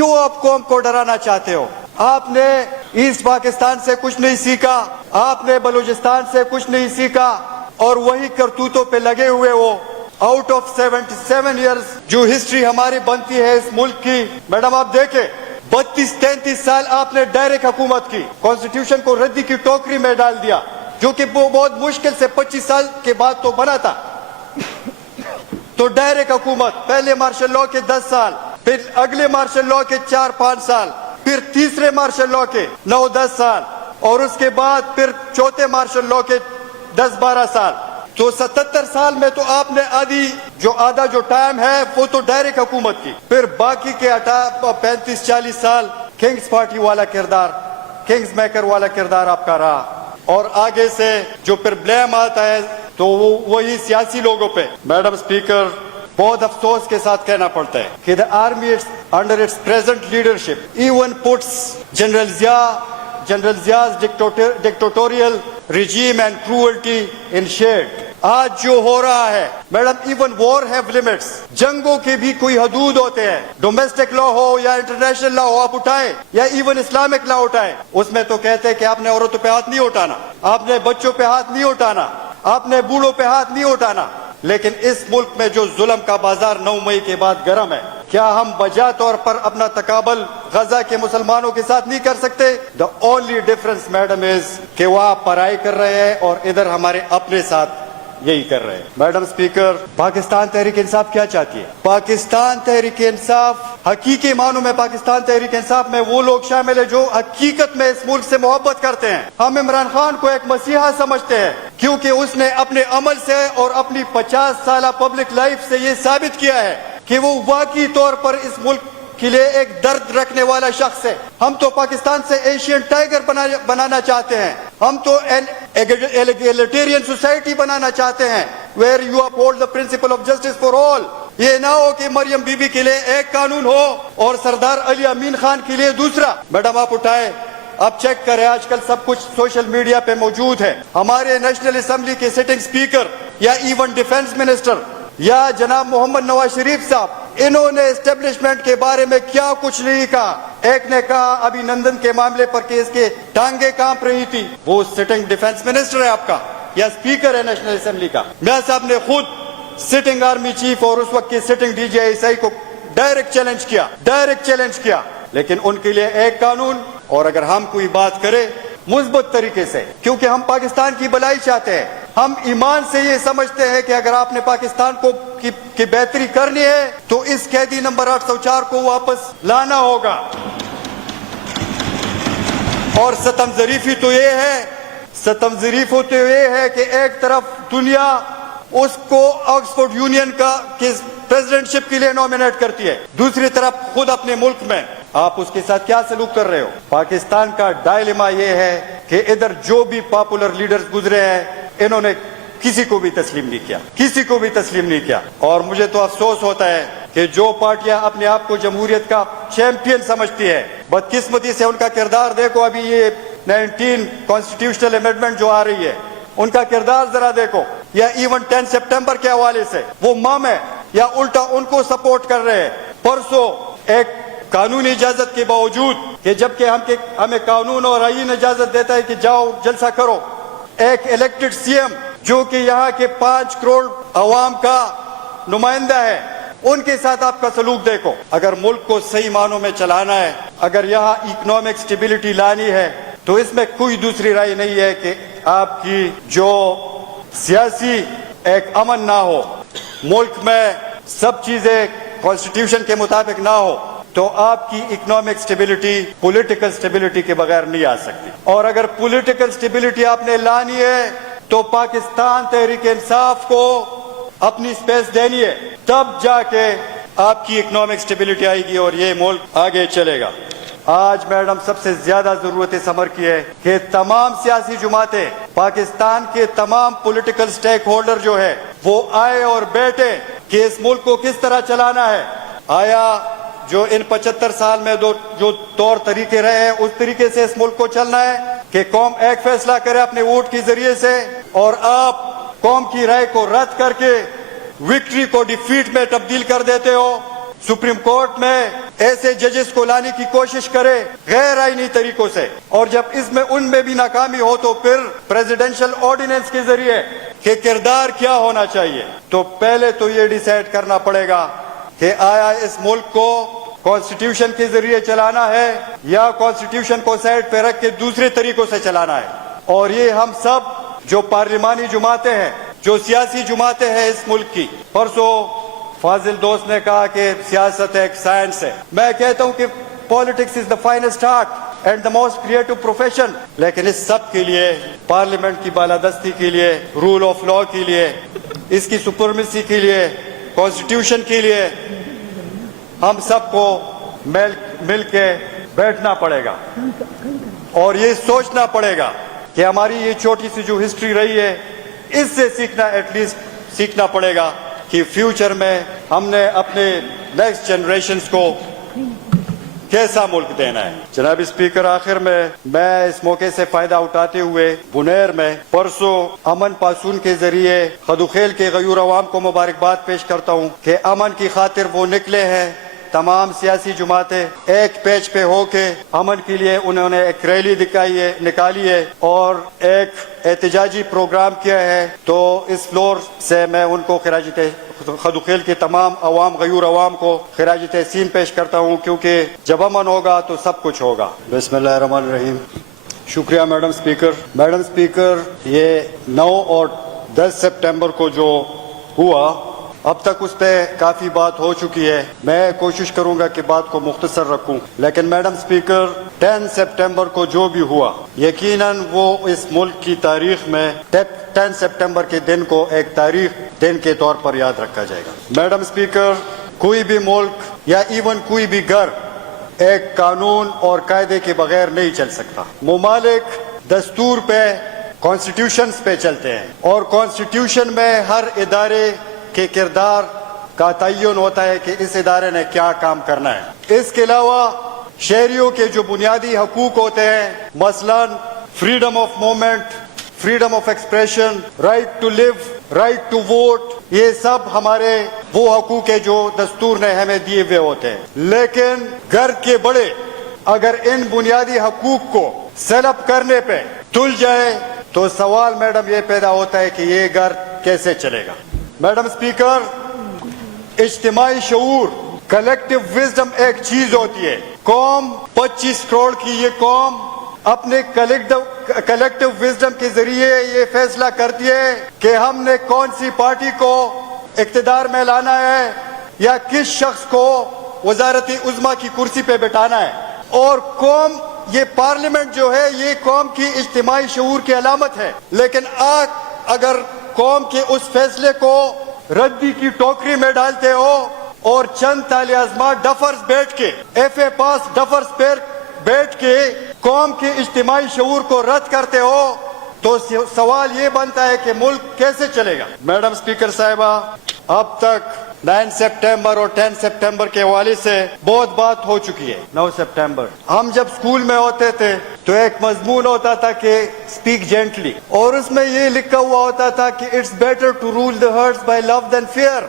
क्यों आप कौम को डराना चाहते हो? आपने ईस्ट पाकिस्तान से कुछ नहीं सीखा, आपने बलूचिस्तान से कुछ नहीं सीखा, और वही करतूतों पे लगे हुए हो। आउट ऑफ 77 इयर्स जो हिस्ट्री हमारी बनती है इस मुल्क की, मैडम आप देखें 32-33 साल आपने डायरेक्ट हुकूमत की, कॉन्स्टिट्यूशन को रद्दी की टोकरी में डाल दिया, जो कि वो बहुत मुश्किल से 25 साल के बाद तो बना था। तो डायरेक्ट हुकूमत, पहले मार्शल लॉ के 10 साल, फिर अगले मार्शल लॉ के 4-5 साल, फिर तीसरे मार्शल लॉ के 9-10 साल, और उसके बाद फिर चौथे मार्शल लॉ के 10-12 साल। तो 77 साल में तो आपने आधा जो टाइम है वो तो डायरेक्ट हुकूमत की, फिर बाकी के 35-40 साल किंग्स पार्टी वाला किरदार, किंग्स मेकर वाला किरदार आपका रहा। और आगे से जो फिर ब्लेम आता है तो वो वही सियासी लोगों पे। मैडम स्पीकर, बहुत अफसोस के साथ कहना पड़ता है कि the army under its present leadership even puts general Zia's dictatorial regime and cruelty in shade। आज जो हो रहा है madam, even war have limits, जंगों के भी कोई हदूद होते हैं। डोमेस्टिक लॉ हो या इंटरनेशनल लॉ हो आप उठाएं, या इवन इस्लामिक लॉ उठाएं, उसमें तो कहते हैं कि आपने औरतों पे हाथ नहीं उठाना, आपने बच्चों पे हाथ नहीं उठाना, आपने बूढ़ों पे हाथ नहीं उठाना। लेकिन इस मुल्क में जो जुल्म का बाजार 9 मई के बाद गर्म है, क्या हम बजा तौर पर अपना तकाबल गजा के मुसलमानों के साथ नहीं कर सकते? The only difference madam is कि वहाँ पढ़ाई कर रहे हैं और इधर हमारे अपने साथ यही कर रहे हैं। मैडम स्पीकर, पाकिस्तान तहरीक इंसाफ क्या चाहती है? पाकिस्तान तहरीक इंसाफ, हकीकी मानों में पाकिस्तान तहरीक इंसाफ में वो लोग शामिल है जो हकीकत में इस मुल्क से मोहब्बत करते हैं। हम इमरान खान को एक मसीहा समझते हैं, क्योंकि उसने अपने अमल से और अपनी 50 साल पब्लिक लाइफ से ये साबित किया है कि वो वाकई तौर पर इस मुल्क के लिए एक दर्द रखने वाला शख्स है। हम तो पाकिस्तान से एशियन टाइगर बनाना चाहते हैं, हम तो एन एगलिटेरियन सोसाइटी बनाना चाहते हैं, where you uphold the principle of justice for all. ये ना हो कि मरियम बीबी के लिए एक कानून हो और सरदार अली अमीन खान के लिए दूसरा। मैडम आप उठाए, आप चेक करें, आजकल सब कुछ सोशल मीडिया पे मौजूद है। हमारे नेशनल असेंबली के सिटिंग स्पीकर या इवन डिफेंस मिनिस्टर या जनाब मोहम्मद नवाज शरीफ साहब, इन्होंने एस्टेब्लिशमेंट के बारे में क्या कुछ नहीं कहा। एक ने कहा अभिनंदन के मामले पर केस के टांगे कांप रही थी, वो सिटिंग डिफेंस मिनिस्टर है आपका या स्पीकर है नेशनल असेंबली का। मियां साहब ने खुद सिटिंग आर्मी चीफ और उस वक्त के सिटिंग DGI को डायरेक्ट चैलेंज किया, लेकिन उनके लिए एक कानून। और अगर हम कोई बात करें मुस्बत तरीके से, क्योंकि हम पाकिस्तान की भलाई चाहते हैं, हम ईमान से ये समझते हैं कि अगर आपने पाकिस्तान को की बेहतरी करनी है तो इस कैदी नंबर 804 को वापस लाना होगा। और सतम ज़रीफी तो ये है कि एक तरफ दुनिया उसको ऑक्सफोर्ड यूनियन का प्रेसिडेंटशिप के लिए नॉमिनेट करती है, दूसरी तरफ खुद अपने मुल्क में आप उसके साथ क्या सलूक कर रहे हो? पाकिस्तान का डायलेमा ये है कि इधर जो भी पॉपुलर लीडर्स गुजरे हैं, इन्होंने किसी को भी तस्लीम नहीं किया। और मुझे तो अफसोस होता है कि जो पार्टियां अपने आप को जमहूरियत का चैंपियन समझती है, बदकिस्मती से उनका किरदार देखो। अभी ये 19 कॉन्स्टिट्यूशनल अमेंडमेंट जो आ रही है, उनका किरदार जरा देखो, या इवन 10 सितंबर के हवाले से वो मम है या उल्टा उनको सपोर्ट कर रहे हैं। परसों एक कानूनी इजाजत के बावजूद कि जबकि हमें कानून और आईन इजाजत देता है कि जाओ जलसा करो, एक इलेक्टेड CM जो कि यहाँ के 5 करोड़ अवाम का नुमाइंदा है, उनके साथ आपका सलूक देखो। अगर मुल्क को सही मानों में चलाना है, अगर यहाँ इकोनॉमिक स्टेबिलिटी लानी है, तो इसमें कोई दूसरी राय नहीं है कि आपकी जो सियासी एक अमन ना हो, मुल्क में सब चीजें कॉन्स्टिट्यूशन के मुताबिक ना हो, तो आपकी इकोनॉमिक स्टेबिलिटी पॉलिटिकल स्टेबिलिटी के बगैर नहीं आ सकती। और अगर पॉलिटिकल स्टेबिलिटी आपने लानी है तो पाकिस्तान तहरीक इंसाफ को अपनी स्पेस देनी है, तब जाके आपकी इकोनॉमिक स्टेबिलिटी आएगी और ये मुल्क आगे चलेगा। आज मैडम सबसे ज्यादा जरूरत इस अमर की है कि तमाम सियासी जमातें, पाकिस्तान के तमाम पॉलिटिकल स्टेक होल्डर जो है वो आए और बैठे कि इस मुल्क को किस तरह चलाना है। आया जो इन 75 साल में जो तौर तरीके रहे हैं उस तरीके से इस मुल्क को चलना है कि कौम एक फैसला करे अपने वोट के जरिए से, और आप कौम की राय को रद्द करके विक्ट्री को डिफीट में तब्दील कर देते हो। सुप्रीम कोर्ट में ایسے ججز کو لانے کی کوشش کرے غیر آئینی طریقوں سے, اور جب اس میں ان میں بھی ناکامی ہو تو پھر پریزیڈنشل آرڈیننس کے ذریعے کہ کردار کیا ہونا چاہیے. تو پہلے تو یہ ڈیسائیڈ کرنا پڑے گا کہ آیا اس ملک کو کانسٹیٹیوشن کے ذریعے چلانا ہے یا کانسٹیٹیوشن کو سائڈ پہ رکھ کے دوسرے طریقوں سے چلانا ہے. اور یہ ہم سب جو پارلیمانی جماعتیں ہیں, جو سیاسی جماعتیں ہیں اس ملک کی, پرسوں فاضل دوست نے کہا کہ سیاست ایک سائنس ہے. میں کہتا ہوں کہ politics is the finest art and the most creative profession, لیکن اس سب کے لیے, پارلیمنٹ کی بالادستی کے لیے, رول آف لا کے لیے, اس کی سپرمیسی کے لیے, کانسٹیٹیوشن کے لیے ہم سب کو مل کے بیٹھنا پڑے گا اور یہ سوچنا پڑے گا کہ ہماری یہ چھوٹی سی جو ہسٹری رہی ہے اس سے سیکھنا, ایٹ لیسٹ سیکھنا پڑے گا کہ فیوچر میں ہم نے اپنے نیکسٹ جنریشنز کو کیسا ملک دینا ہے. جناب اسپیکر, آخر میں اس موقع سے فائدہ اٹھاتے ہوئے بنیر میں پرسوں امن پاسون کے ذریعے خدوخیل کے غیور عوام کو مبارکباد پیش کرتا ہوں کہ امن کی خاطر وہ نکلے ہیں. تمام سیاسی جماعتیں ایک پیج پہ ہو کے امن کے لیے انہوں نے ایک ریلی نکالی ہے اور ایک احتجاجی پروگرام کیا ہے. تو اس فلور سے میں ان کو خدوخیل کے تمام عوام, غیور عوام کو خراج تحسین پیش کرتا ہوں, کیونکہ جب امن ہوگا تو سب کچھ ہوگا. بسم اللہ الرحمن الرحیم. شکریہ میڈم اسپیکر. میڈم اسپیکر, یہ 9 اور 10 سپٹمبر کو جو ہوا اب تک اس پہ کافی بات ہو چکی ہے. میں کوشش کروں گا کہ بات کو مختصر رکھوں, لیکن میڈم اسپیکر 10 سپٹمبر کو جو بھی ہوا یقیناً وہ اس ملک کی تاریخ میں 10 سپٹمبر کے دن کو ایک تاریخ دن کے طور پر یاد رکھا جائے گا. میڈم اسپیکر, کوئی بھی ملک یا ایون کوئی بھی گھر ایک قانون اور قاعدے کے بغیر نہیں چل سکتا. ممالک دستور پہ, کانسٹیٹیوشنز پہ چلتے ہیں اور کانسٹیٹیوشن میں ہر ادارے کے کردار کا تعین ہوتا ہے کہ اس ادارے نے کیا کام کرنا ہے. اس کے علاوہ شہریوں کے جو بنیادی حقوق ہوتے ہیں, مثلا freedom of movement, freedom of expression, right to live, right to vote, یہ سب ہمارے وہ حقوق ہیں جو دستور نے ہمیں دیے ہوئے ہوتے ہیں. لیکن گھر کے بڑے اگر ان بنیادی حقوق کو سلب کرنے پہ تل جائے تو سوال میڈم یہ پیدا ہوتا ہے کہ یہ گھر کیسے چلے گا. میڈم اسپیکر, اجتماعی شعور, کلیکٹیو وزڈم ایک چیز ہوتی ہے. قوم 25 کروڑ کی یہ قوم اپنے کلیکٹیو وزڈم کے ذریعے یہ فیصلہ کرتی ہے کہ ہم نے کون سی پارٹی کو اقتدار میں لانا ہے یا کس شخص کو وزارت عظمیٰ کی کرسی پہ بٹھانا ہے. اور قوم, یہ پارلیمنٹ جو ہے یہ قوم کی اجتماعی شعور کی علامت ہے. لیکن اگر قوم کے اس فیصلے کو ردی کی ٹوکری میں ڈالتے ہو اور چند طالع ازما ڈفرز بیٹھ کے, ایف اے پاس ڈفرز بیٹھ کے قوم کے اجتماعی شعور کو رد کرتے ہو تو سوال یہ بنتا ہے کہ ملک کیسے چلے گا. میڈم اسپیکر صاحبہ, اب تک 9 سپٹمبر اور 10 سپٹمبر کے حوالے سے بہت بات ہو چکی ہے. 9 سپٹمبر ہم جب اسکول میں ہوتے تھے تو ایک مضمون ہوتا تھا کہ اسپیک جینٹلی, اور اس میں یہ لکھا ہوا ہوتا تھا کہ it's better to rule the hearts by love than fair.